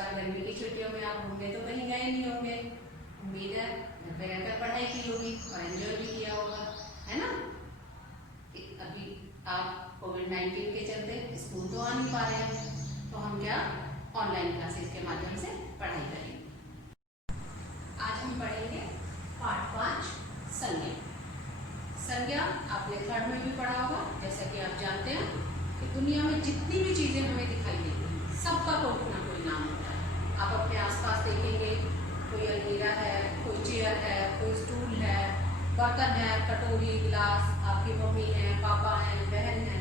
बार गर्मी की छुट्टियों में आप होंगे तो कहीं गए नहीं होंगे, उम्मीद है घर पे रहकर पढ़ाई की होगी और एंजॉय भी किया होगा, है ना। अभी आप कोविड-19 के चलते स्कूल तो आ नहीं पा रहे हैं, तो हम क्या ऑनलाइन क्लासेस के माध्यम से पढ़ाई करेंगे। आज हम पढ़ेंगे पाठ 5 संज्ञा। संज्ञा आपने थर्ड में भी पढ़ा होगा। जैसा कि आप जानते हैं कि दुनिया में जितनी भी चीजें हमें दिखाई देती हैं सबका कोई ना कोई नाम होता है। आप अपने आसपास देखेंगे, कोई अलमीरा है, कोई चेयर है, कोई स्टूल है, बर्तन है, कटोरी, गिलास, आपकी मम्मी है, पापा है, बहन है।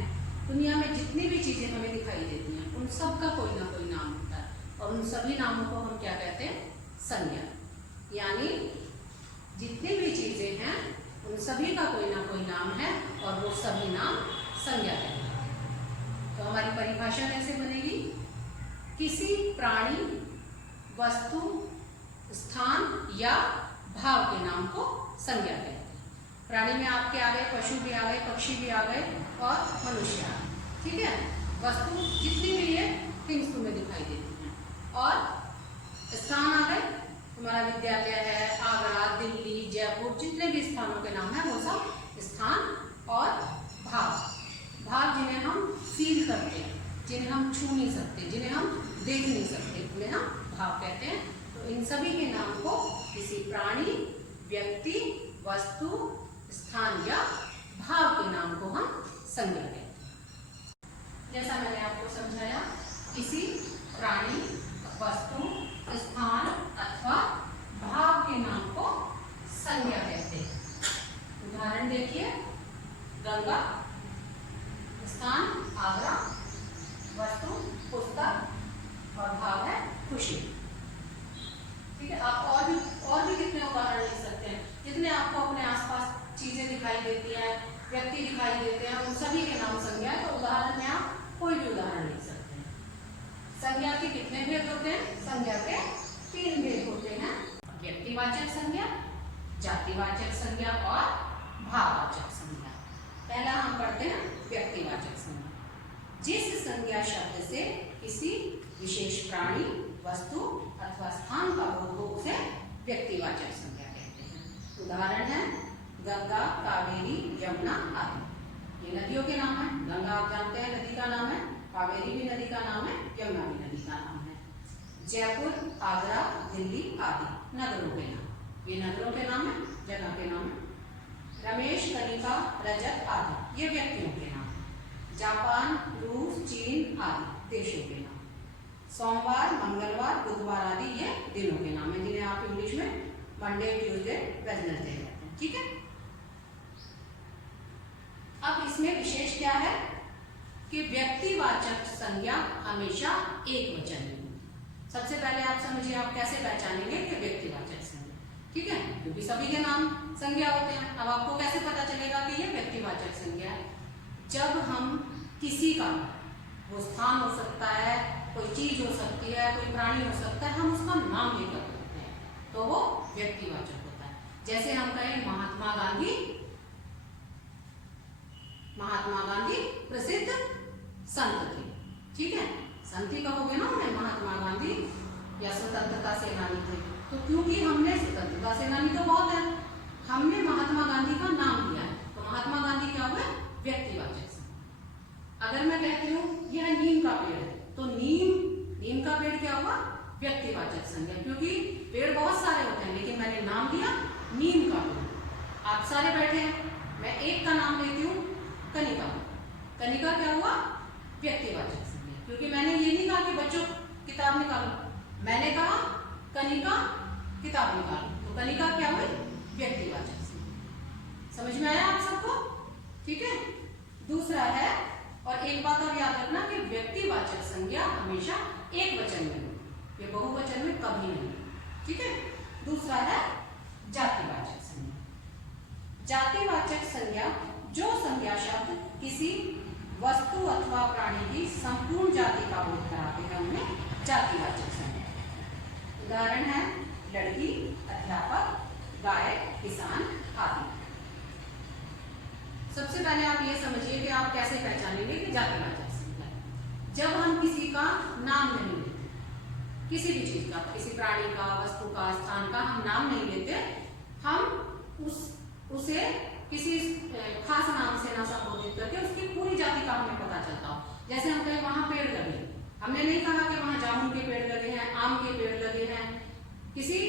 दुनिया में जितनी भी चीजें हमें दिखाई देती हैं उन सब का कोई ना कोई नाम होता है, और उन सभी नामों को हम क्या कहते हैं? संज्ञा। यानी जितनी भी चीजें हैं उन सभी का कोई ना कोई नाम है और वो सभी नाम संज्ञा कहते हैं। तो हमारी परिभाषा कैसे बनेगी? किसी प्राणी, वस्तु, स्थान या भाव के नाम को संज्ञा कहते हैं। प्राणी में आपके आ गए, पशु भी आ गए, पक्षी भी आ गए और मनुष्य आ गए, ठीक है। वस्तु जितनी भी ये थिंग्स तुम्हें दिखाई देती हैं। और स्थान आ गए, हमारा विद्यालय है, आगरा, दिल्ली, जयपुर, जितने भी स्थानों के नाम है वो सब स्थान। और भाव, भाव जिन्हें हम फील करते हैं, जिन्हें हम छू नहीं सकते, जिन्हें हम देख नहीं सकते, उन्हें हम भाव कहते हैं। तो इन सभी के नाम को किसी प्राणी, व्यक्ति, वस्तु, स्थान या भाव के नाम को हम संज्ञा कहते हैं। जैसा मैंने आपको समझाया, किसी प्राणी, वस्तु, स्थान अथवा भाव के नाम को संज्ञा कहते हैं। उदाहरण देखिए, गंगा, स्थान आगरा, वस्तु पुस्तक और भाव है खुशी। ठीक है, आप और भी कितने उदाहरण लिख सकते हैं। जितने आपको अपने आसपास चीजें दिखाई देती हैं, व्यक्ति दिखाई देते हैं, उन सभी के नाम संज्ञा है। तो उदाहरण में आप कोई भी उदाहरण लिख सकते हैं। संज्ञा के कितने भेद होते हैं? संज्ञा के 3 भेद होते हैं। व्यक्तिवाचक संज्ञा, जातिवाचक संज्ञा और भाववाचक संज्ञा। पहला हम पढ़ते हैं व्यक्तिवाचक संज्ञा। जिस संज्ञा शब्द से किसी विशेष प्राणी, वस्तु अथवा स्थान का बोध हो उसे व्यक्तिवाचक संज्ञा कहते हैं। उदाहरण है गंगा, कावेरी, यमुना आदि। ये नदियों के नाम है। गंगा आप जानते हैं नदी का नाम है, कावेरी भी नदी का नाम है, यमुना भी नदी का नाम है। जयपुर, आगरा, दिल्ली आदि नगरों के नाम। ये नगरों के नाम है, जगह के नाम है। रमेश, कनिका, रजत आदि ये व्यक्तियों के नाम है। जापान, रूस, चीन आदि देशों के नाम। सोमवार, मंगलवार, बुधवार आदि ये दिनों के नाम है, जिन्हें आप इंग्लिश में मंडे, ट्यूसडे, वेडनेसडे कहते हैं। ठीक है। अब इसमें विशेष क्या है कि व्यक्तिवाचक संज्ञा हमेशा एक वचन में। सबसे पहले आप समझिए, आप कैसे पहचानेंगे कि व्यक्तिवाचक संज्ञा, ठीक है, क्योंकि सभी के नाम संज्ञा होते हैं। अब आपको कैसे पता चलेगा कि ये व्यक्तिवाचक संज्ञा है? जब हम किसी का, वो स्थान हो सकता है, कोई चीज हो सकती है, कोई प्राणी हो सकता है, हम उसका नाम लेकर बोलते हैं तो वो व्यक्तिवाचक होता है। जैसे हम कहें महात्मा गांधी, महात्मा गांधी प्रसिद्ध संत थे, ठीक है, संत ही कहोगे ना उन्हें, महात्मा गांधी या स्वतंत्रता सेनानी थे। तो क्योंकि हमने स्वतंत्रता सेनानी तो बहुत है, हमने महात्मा गांधी का नाम दिया है, तो महात्मा गांधी क्या हुआ? व्यक्तिवाचक। अगर मैं कहती हूँ यह नीम का पेड़ है, तो नीम का पेड़ क्या हुआ? व्यक्तिवाचक संज्ञा, क्योंकि पेड़ बहुत सारे होते हैं लेकिन मैंने नाम दिया नीम का पेड़। आप सारे बैठे हैं, मैं एक का नाम लेती हूँ कनिका। कनिका क्या हुआ? व्यक्तिवाचक संज्ञा, क्योंकि मैंने ये नहीं कहा कि बच्चों किताब निकालो, मैंने कहा कनिका किताब निकालो, तो कनिका क्या हुई? व्यक्तिवाचक संज्ञा। समझ में आया आप सबको? ठीक है। दूसरा है, और एक बात और याद रखना कि व्यक्तिवाचक संज्ञा हमेशा एक वचन में हो, ये बहुवचन में कभी नहीं, ठीक है। दूसरा है जातिवाचक संज्ञा। जातिवाचक संज्ञा जो संज्ञा शब्द किसी वस्तु अथवा प्राणी की संपूर्ण जाति का बोध कराते हैं उन्हें जातिवाचक संज्ञा। उदाहरण है लड़की, अध्यापक, गायक, किसान आदि। सबसे पहले आप ये समझिए कि आप कैसे पहचानेंगे कि जातिवाचक संज्ञा। जब हम किसी का नाम नहीं लेते, किसी भी चीज का, किसी प्राणी का, वस्तु का, स्थान का हम नाम नहीं लेते, हम उसे किसी खास नाम से ना संबोधित करके उसकी पूरी जाति का हमें पता चलता हो। जैसे हम कहें वहां पेड़ लगे, हमने नहीं कहा कि वहां जामुन के पेड़ लगे हैं, आम के पेड़ लगे हैं, किसी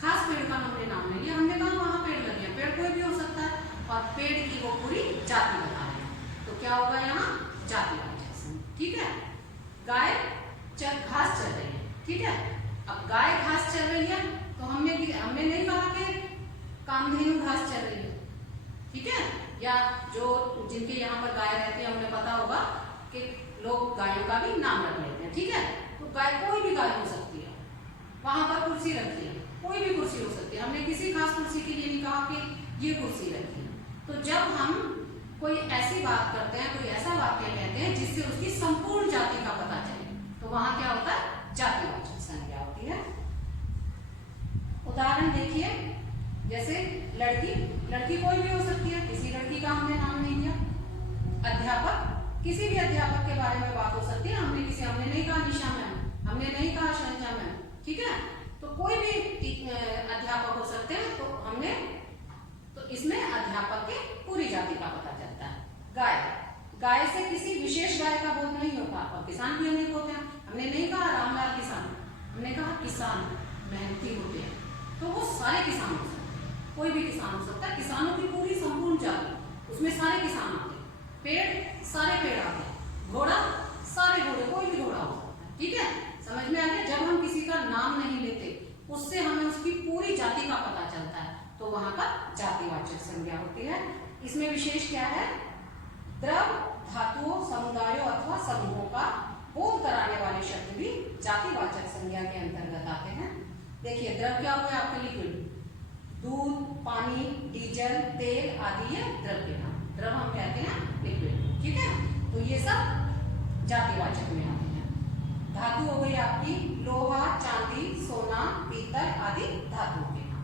खास पेड़ का हमने नाम नहीं लिया, हमने कहा वहां पेड़ लगे हैं। पेड़ कोई भी हो सकता है और पेड़ की वो पूरी जाति बता रहे हैं, तो क्या होगा यहाँ जातिवाचक संज्ञा। ठीक है, गाय घास चल रही है, ठीक है, अब गाय घास चल रही है तो हमने नहीं कहा कि कामधेनु घास चल रही है, ठीक है, या जो जिनके यहाँ पर गाय रहती है उन्हें पता होगा कि लोग गायों का भी नाम रख लेते हैं, ठीक है, तो गाय कोई भी गाय हो सकती है। वहां पर कुर्सी रखी है, कोई भी कुर्सी हो सकती है, हमने किसी खास कुर्सी के लिए नहीं कहा कि ये कुर्सी रखी है। तो जब हम कोई ऐसी बात करते हैं, कोई ऐसा वाक्य कहते हैं जिससे उसकी संपूर्ण जाति का पता चले, तो वहां क्या होता है, जातिवाचक संज्ञा होती है। उदाहरण देखिए, जैसे लड़की कोई भी हो सकती है, किसी लड़की का हमने नाम नहीं दिया। अध्यापक, किसी भी अध्यापक के बारे में बात हो सकती है, हमने नहीं कहा निशा मैम, हमने नहीं कहा संजना मैम, ठीक है, तो कोई भी अध्यापक हो सकते हैं, तो इसमें अध्यापक की पूरी जाति का पता चलता है। गाय से किसी विशेष गाय का बोध नहीं होता, और किसान भी अनेक होते हैं, हमने नहीं कहा रामलाल किसान, हमने कहा किसान मेहनती होते हैं, तो वो सारे किसान हो सकते हैं, कोई भी किसान हो सकता है, किसानों की पूरी संपूर्ण जाति, उसमें सारे किसान आते हैं, पेड़ सारे पेड़ आते हैं, घोड़ा सारे घोड़े, कोई भी घोड़ा हो सकता है, ठीक है, समझ में आ गया। जब हम किसी का नाम नहीं लेते, उससे हमें उसकी पूरी जाति का पता चलता है, तो वहां पर जातिवाचक संज्ञा होती है। इसमें विशेष क्या है, द्रव, धातुओं, समुदायों अथवा समूहों का बोध कराने वाले शब्द भी जातिवाचक संज्ञा के अंतर्गत आते हैं। देखिए, द्रव क्या हुआ आपके, लिक्विड, दूध, पानी, डीजल, तेल आदि ये द्रव के नाम, द्रव हम कहते हैं लिक्विड, ठीक है, तो ये सब जातिवाचक में आते हैं। धातु हो गई आपकी लोहा, चांदी, सोना, पीतल आदि धातुओं के नाम।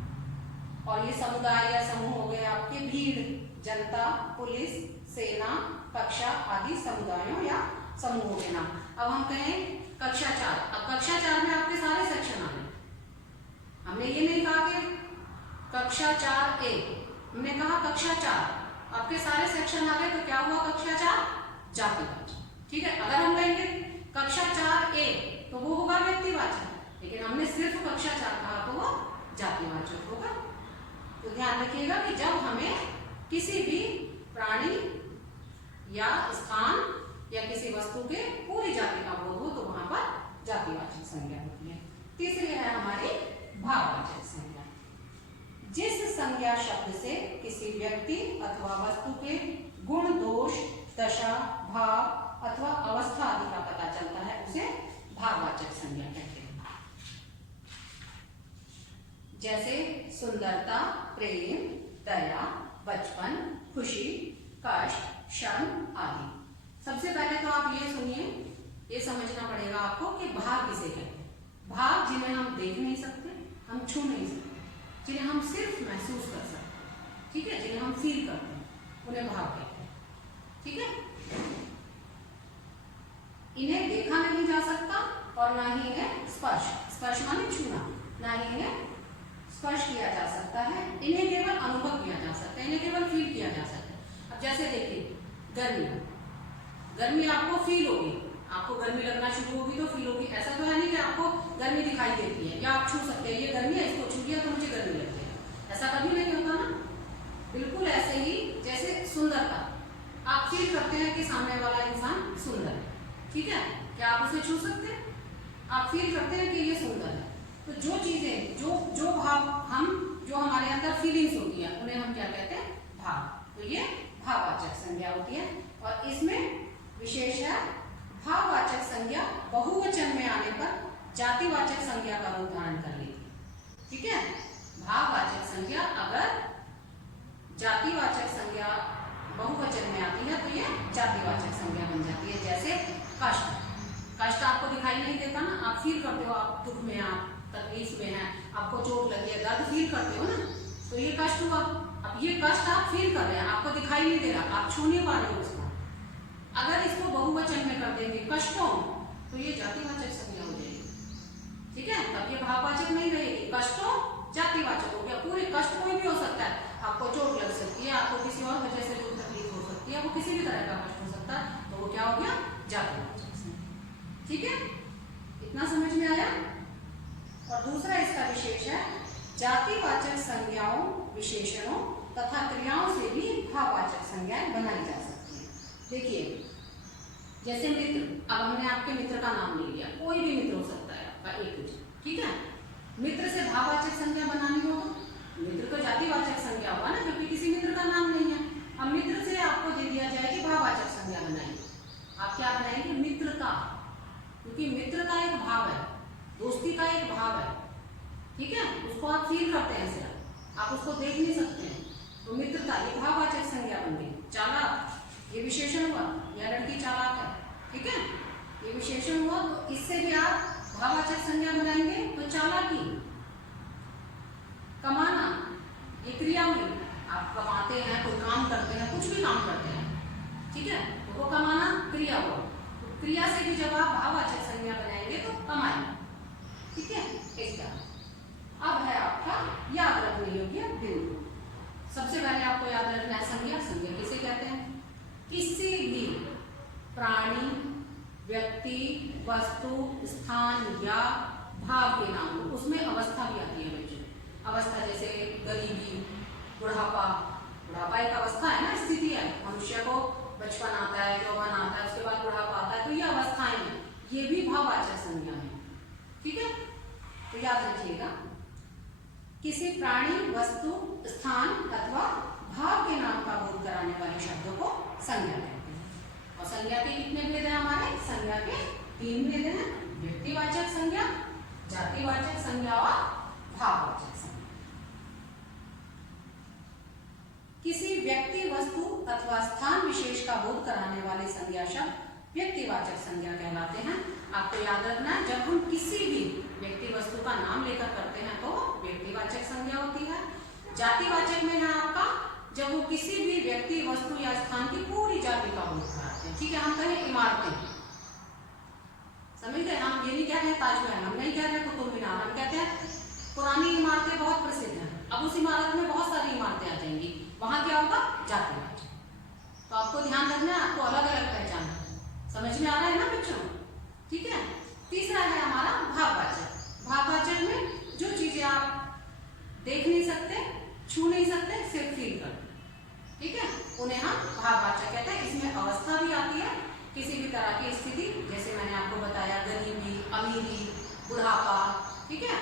और ये समुदाय या समूह हो गए आपके भीड़, जनता, पुलिस, सेना, कक्षा आदि समुदायों या समूहों के नाम। अब हम कहें कक्षा 4, अब कक्षा 4 में आपके सारे सेक्शन आ गए, हमने ये नहीं कहा कि कक्षा 4A, हमने कहा कक्षा 4, आपके सारे सेक्शन आ गए, तो क्या हुआ कक्षा 4 जातिवाचक, ठीक है। अगर हम कहेंगे कक्षा 4A तो वो होगा व्यक्तिवाचक, लेकिन हमने सिर्फ कक्षा 4 कहा तो वो जातिवाचक होगा। तो ध्यान रखिएगा कि जब हमें किसी भी प्राणी या स्थान या किसी वस्तु के पूरी जाति का बोध हो, तो वहां पर जातिवाचक संज्ञा होती है। तीसरी है हमारी भाववाचक संज्ञा। जिस संज्ञा शब्द से किसी व्यक्ति अथवा वस्तु के गुण, दोष, दशा, भाव अथवा अवस्था आदि का पता चलता है, उसे भाववाचक संज्ञा कहते हैं। जैसे सुंदरता, प्रेम, दया, बचपन, खुशी, कष्ट, क्षण आदि। सबसे पहले तो आप ये सुनिए, ये समझना पड़ेगा आपको कि भाव किसे कहते हैं। भाव जिन्हें हम देख नहीं सकते, हम छू नहीं सकते, जिन्हें हम सिर्फ महसूस कर सकते हैं, ठीक है, जिन्हें हम फील करते हैं, उन्हें भाव कहते हैं, ठीक है। इन्हें देखा नहीं जा सकता और ना ही इन्हें स्पर्श माने छूना, ना ही इन्हें स्पर्श किया जा सकता है, इन्हें केवल अनुभव किया जा सकता है, इन्हें केवल फील किया जा सकता है। अब जैसे देखिए गर्मी आपको फील होगी, आपको गर्मी लगना शुरू होगी तो फील होगी, ऐसा तो है नहीं कि आपको गर्मी दिखाई देती है या आप छू सकते हैं, ये गर्मी है, इसको छू लिया तो मुझे गर्मी लगती है, ऐसा कभी नहीं होता ना। बिल्कुल ऐसे ही जैसे सुंदरता, आप फील करते हैं कि सामने वाला इंसान सुंदर है, ठीक है, क्या आप उसे छू सकते हैं, आप फील करते हैं कि ये सुंदर है। तो जो चीजें जो भाव जो हमारे अंदर फीलिंग्स होती है, उन्हें हम क्या कहते हैं, भाव। तो ये भाववाचक संज्ञा होती है। और इसमें विशेष है, भाववाचक संज्ञा बहुवचन में आने पर जातिवाचक संज्ञा का रूप धारण कर लेती है, ठीक है। भाववाचक संज्ञा अगर जातिवाचक संज्ञा बहुवचन में आती है तो ये जातिवाचक संज्ञा बन जाती है। जैसे कष्ट आपको दिखाई नहीं देता ना, आप फील करते हो, आप दुख में, आप तकलीफ में हैं, आपको चोट लगी है, दर्द फील करते हो ना, तो ये कष्ट हुआ। अब ये कष्ट आप फील कर रहे हैं, आपको दिखाई नहीं दे रहा, आप छू नहीं पा रहे हो उसको। अगर इसको बहुवचन में कर देंगे कष्टों, तो ये जातिवाचक संज्ञा हो जाएगी, ठीक है, तब ये भाववाचक नहीं रहेगी। कष्टों जातिवाचक हो गया। पूरे कष्ट कोई भी हो सकता है, आपको चोट लग सकती है, आपको किसी और वजह से कोई तकलीफ हो सकती है, वो किसी भी तरह का कष्ट हो सकता है, तो वो क्या हो गया, जातिवाचक संज्ञा। ठीक है, इतना समझ में आया। और दूसरा इसका विशेष है, जातिवाचक संज्ञाओं, विशेषणों तथा क्रियाओं से भी भाववाचक संज्ञाएं बनाई जा सकती हैं। देखिए जैसे मित्र, अब हमने आपके मित्र का नाम ले लिया, कोई भी मित्र हो सकता है आपका एक कुछ, ठीक है। मित्र से भाववाचक संज्ञा बनानी हो तो मित्र को जातिवाचक संज्ञा होगा ना, क्योंकि किसी मित्र का नाम नहीं है। अब मित्र से आपको दे दिया जाए कि भाववाचक संज्ञा बनाइए, आप क्या बनाएंगे, मित्र का, क्योंकि मित्र का एक भाव है, दोस्ती का एक भाव है, ठीक है, उसको आप फील करते हैं सिर्फ, आप उसको देख नहीं सकते हैं, तो मित्रता ये भाववाचक संज्ञा बन गई। चालाक ये विशेषण हुआ, या लड़की चालाक है, ठीक है, ये विशेषण हुआ, तो इससे भी आप भाववाचक संज्ञा बनाएंगे। तो चालाकी, कमाना ये क्रिया हुई, आप कमाते हैं, कोई काम करते हैं, कुछ भी काम करते हैं, ठीक है, तो वो कमाना क्रिया हुआ, तो क्रिया से भी जब आप भाववाचक संज्ञा बनाएंगे तो कमाएंगे, ठीक है। इसका अब है आपका याद रखने योग्य बिंदु। सबसे पहले आपको याद रखना है संज्ञा। संज्ञा किसे कहते हैं, किसी भी प्राणी, व्यक्ति, वस्तु, स्थान या भाव के नाम को, उसमें अवस्था भी आती है बच्चों। अवस्था जैसे गरीबी, बुढ़ापा, बुढ़ापा एक अवस्था है ना, स्थिति है, मनुष्य को बचपन आता है, यौवन आता है, उसके बाद बुढ़ापा आता है, तो ये अवस्थाएं हैं, ये भी भाववाचक संज्ञा है, ठीक है। तो याद रखिएगा, किसी प्राणी, वस्तु, स्थान अथवा भाव के नाम का बोध कराने वाले शब्दों को संज्ञा कहते हैं। और संज्ञा के कितने भेद हैं हमारे, संज्ञा के 3 भेद हैं, व्यक्तिवाचक संज्ञा, जातिवाचक संज्ञा और भाववाचक संज्ञा। किसी व्यक्ति, वस्तु अथवा स्थान विशेष का बोध कराने वाले संज्ञा शब्द व्यक्तिवाचक संज्ञा कहलाते हैं। आपको याद रखना है, जब हम किसी भी व्यक्ति, वस्तु का नाम लेकर करते हैं तो व्यक्तिवाचक संज्ञा होती है। जातिवाचक में है आपका, जब वो किसी भी व्यक्ति, वस्तु या स्थान की पूरी जाति का बोध कराते हैं, ठीक है। हम कहें इमारतें, समझ गए, हम ये नहीं कह रहे ताजमहल, हम नहीं कह रहे कुतुब मीनार, हम कहते हैं पुरानी इमारतें बहुत प्रसिद्ध हैं, अब उस इमारत में बहुत सारी इमारतें आ जाएंगी, वहां क्या होगा, जातिवाचक। तो आपको ध्यान रखना है, आपको अलग अलग पहचान है। समझ में आ रहा है ना बच्चों, ठीक है। तीसरा है हमारा भाववाचक। भाववाचक में जो चीजें आप देख नहीं सकते, छू नहीं सकते, सिर्फ फील करते, ठीक है, उन्हें हम भाववाचक कहते हैं। इसमें अवस्था भी आती है, किसी भी तरह की स्थिति, जैसे मैंने आपको बताया गरीबी, अमीरी, बुढ़ापा, ठीक है,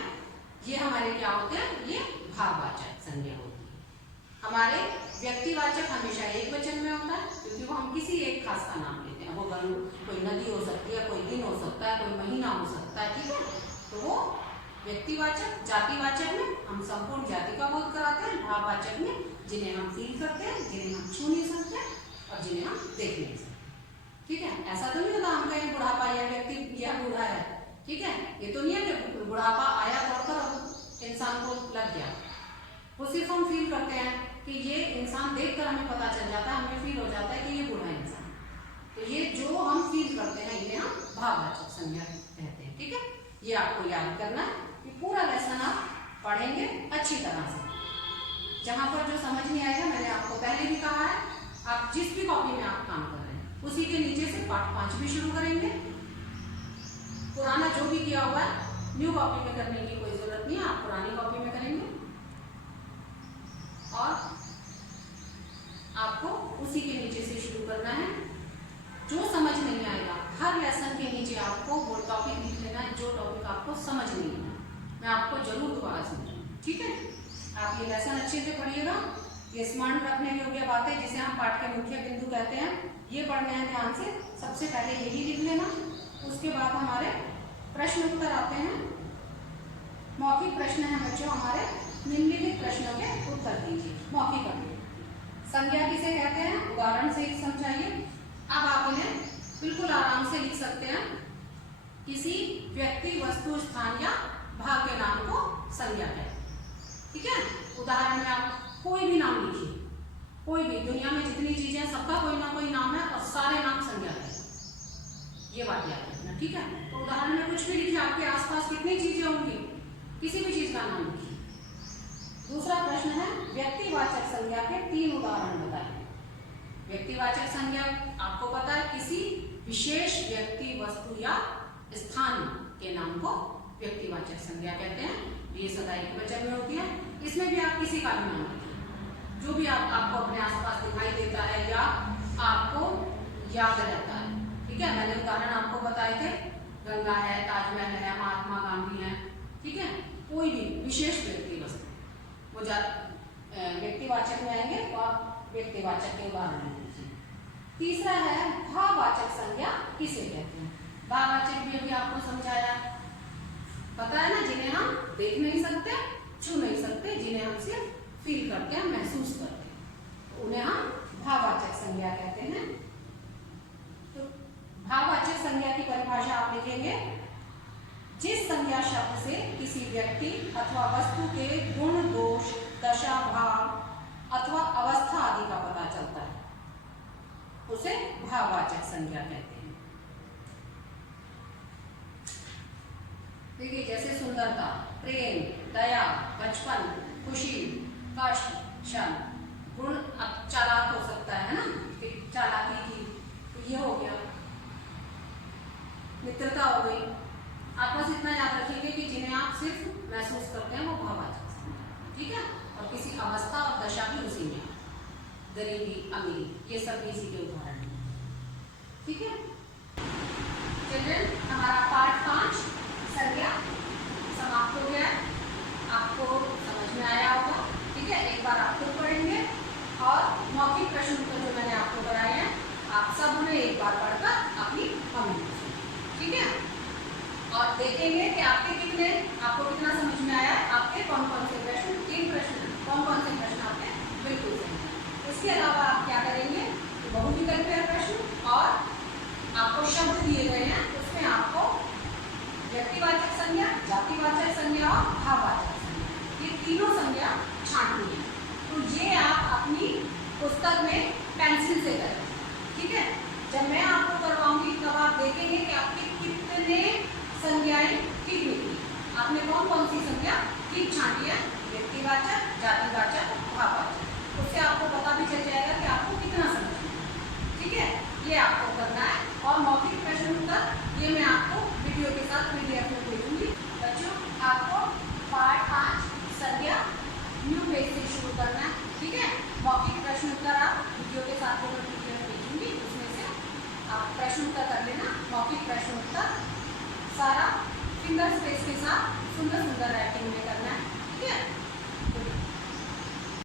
ये हमारे क्या होते हैं, ये भाववाचक संज्ञा होती है। हमारे व्यक्तिवाचक हमेशा एक वचन में होता है, क्योंकि वो हम किसी एक खास का नाम लेते हैं, वो कोई नदी हो सकती है, कोई दिन हो सकता है, कोई महीना हो सकता है, ठीक है, तो वो व्यक्तिवाचक। जातिवाचक में हम संपूर्ण जाति का बोध कराते हैं, भाववाचक में जिन्हें हम फील करते हैं, जिन्हें हम छू नहीं सकते और जिन्हें हम देख नहीं सकते, ठीक है। ऐसा तो नहीं होता हम कहें बुढ़ापा या व्यक्ति या बूढ़ा है, ठीक है, ये तो नहीं है कि बुढ़ापा आया दौड़कर इंसान को लग गया, वो सिर्फ हम फील करते हैं कि ये इंसान देखकर हमें पता चल जाता है, हमें फील हो जाता है कि ये बूढ़ा इंसान। तो ये जो हम फील करते हैं इन्हें हम भाववाचक संज्ञा कहते हैं, ठीक है। ये आपको याद करना है, ये पूरा लेसन आप पढ़ेंगे अच्छी तरह से। जहां पर जो समझ नहीं आएगा, मैंने आपको पहले भी कहा है, आप जिस भी कॉपी में आप काम कर रहे हैं उसी के नीचे से पाठ 5 भी शुरू करेंगे। पुराना जो भी किया हुआ है न्यू कॉपी में करने की कोई जरूरत नहीं है, आप पुरानी कॉपी में करेंगे और आपको उसी के नीचे से शुरू करना है। जो समझ नहीं आएगा, हर लेसन के नीचे आपको वो टॉपिक लिख लेना है, जो टॉपिक आपको समझ नहीं आया, मैं आपको जरूर दोबारा समझाऊँ, ठीक है। आप ये लेसन अच्छे से पढ़िएगा। ये स्मरण रखने योग्य बातें जिसे हम पाठ के मुख्य बिंदु कहते हैं, ये पढ़ने हैं ध्यान से। सबसे पहले यही लिख लेना, उसके बाद हमारे प्रश्न उत्तर आते हैं। मौखिक प्रश्न है बच्चों हमारे, निम्नलिखित प्रश्नों के उत्तर दीजिए। मौखिक संज्ञा किसे कहते हैं, उदाहरण से समझाइए। अब आप इन्हें बिल्कुल आराम से लिख सकते हैं, किसी व्यक्ति, वस्तु, स्थान या भाव के नाम को संज्ञा कहते हैं, ठीक है। उदाहरण में आप कोई भी नाम लिखिए, कोई भी, दुनिया में जितनी चीजें सबका कोई ना कोई नाम है और सारे नाम संज्ञा है, ये बात याद रखना, ठीक है। तो उदाहरण में कुछ भी लिखिए, आपके आसपास कितनी चीजें किसी भी चीज का नाम लिखिए। दूसरा प्रश्न है व्यक्तिवाचक संज्ञा के 3 उदाहरण बताइए। व्यक्तिवाचक संज्ञा आपको पता है किसी विशेष व्यक्ति, वस्तु या स्थान के नाम को व्यक्तिवाचक संज्ञा कहते हैं। ये सदा एकवचन में होती है। इसमें भी आप किसी का भी नाम लिखिए, जो भी आपको अपने आसपास दिखाई देता है या आपको याद रहता है। ठीक है, मैंने उदाहरण आपको बताए थे, गंगा है, ताजमहल है, महात्मा गांधी है। ठीक है, कोई भी विशेष व्यक्ति, वस्तु, वो व्यक्तिवाचक में आएंगे तो आप व्यक्तिवाचक के उदाहरण लीजिए। तीसरा है भाववाचक संज्ञा किसे कहते हैं। भाववाचक भी अभी आपको समझाया, पता है ना, जिन्हें हम देख नहीं सकते, छू नहीं सकते, जिन्हें हम सिर्फ फील करते हैं, महसूस करते हैं, तो उन्हें हम भाववाचक संज्ञा कहते हैं। तो भाववाचक संज्ञा की परिभाषा आप लिखेंगे, जिस संज्ञा शब्द से किसी व्यक्ति अथवा वस्तु के गुण, दोष, दशा, भाव अथवा अवस्था आदि का पता चलता है, उसे भाववाचक संज्ञा कहते हैं। देखिए, जैसे सुंदरता, प्रेम, दया, बचपन, खुशी, कष्ट, क्षण। गुण चालाक हो सकता है ना, चालाकी की, तो ये हो गया। मित्रता हो गई। आप बस इतना याद रखेंगे कि जिन्हें आप सिर्फ महसूस करते हैं वो भाववाचक संज्ञा। ठीक है, और किसी अवस्था और दशा भी उसी में, गरीबी, अमीरी, ये सब इसी के उदाहरण हैं। ठीक है चिल्ड्रन, हमारा पार्ट 5 संज्ञा समाप्त हो गया। आपको समझ में आया होगा। ठीक है, एक बार आप खुद पढ़ेंगे और मौखिक प्रश्न उत्तर जो मैंने आपको कराए हैं, आप सब उन्हें एक बार पढ़कर अपनी मम्मी को सुनाएं। ठीक है, और देखेंगे कि आपको कितना समझ में आया, आपके कौन कौन से प्रश्न, 3 प्रश्न, कौन कौन से प्रश्न आपके बिल्कुल सही। इसके अलावा आप क्या करेंगे, बहुविकल्पीय प्रश्न और आपको शब्द दिए गए हैं, उसमें आपको व्यक्तिवाचक संज्ञा, जातिवाचक संज्ञा और भाववाचक संज्ञा, ये तीनों संज्ञा छांटनी है। तो ये आप अपनी पुस्तक में पेंसिल से करें। ठीक है, जब मैं आपको करवाऊंगी तब आप देखेंगे कि आपके कितने संज्ञाएं ठीक निकली, आपने कौन कौन सी संज्ञा ठीक छांटी है, व्यक्तिवाचक, जातिवाचक, भाववाचक। उससे आपको पता भी चल जाएगा कि आपको कितना समझना है। ठीक है, ये आपको करना है। और मौखिक प्रश्न उत्तर ये मैं आपको वीडियो के साथ PDF में भेजूंगी। बच्चों, आपको पार्ट 5 संज्ञा न्यू पेज से शुरू करना है। ठीक है, मौखिक प्रश्न उत्तर आप वीडियो के साथ में PDF भेजूंगी, उसमें से आप प्रश्न उत्तर कर लेना। मौखिक प्रश्न उत्तर सारा फिंगर स्पेस के साथ सुंदर सुंदर राइटिंग में